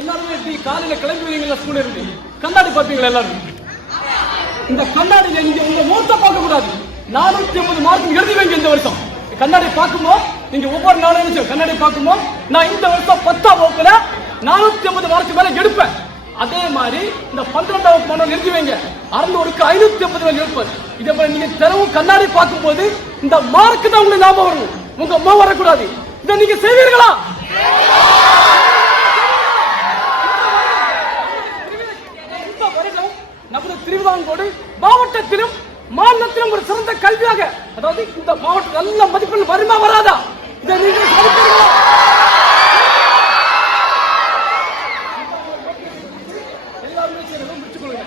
எல்லாருமே காலையில கிளம்பி வரீங்களா ஸ்கூல் கண்ணாடி பார்ப்பீங்களா எல்லாரும்? இந்த கண்ணாடியில நீங்க உங்க மூத்த பார்க்க நானூத்தி ஐம்பது மார்க் எழுதி வைங்க இந்த வருஷம். கண்ணாடி பார்க்கும்போது நீங்க ஒவ்வொரு நாளும் கண்ணாடி பார்க்கும்போது நான் இந்த வருஷம் பத்தாம் வகுப்புல நானூத்தி ஐம்பது மார்க் மேல எடுப்பேன். அதே மாதிரி இந்த பன்னிரெண்டாம் வகுப்பு எழுதி வைங்க. அறுநூறுக்கு ஐநூத்தி ஐம்பது மேல எடுப்பார் இதே மாதிரி நீங்க தினமும் கண்ணாடி பார்க்கும்போது இந்த மார்க்கு தான் உங்களுக்கு ஞாபகம் வரும். உங்க அம்மா வரக்கூடாது. இதை நீங்க செய்வீர்களா? நமது திருவிதாங்கோடு மாவட்டத்திலும் மாநிலத்திலும் ஒரு சிறந்த கல்வியாக அதாவது இந்த மாவட்டம் நல்ல மதிப்பெண் வருமா வராதா? இதை நீங்கள் எல்லாருமே சேர்ந்து முடிச்சுக்கொள்ளுங்க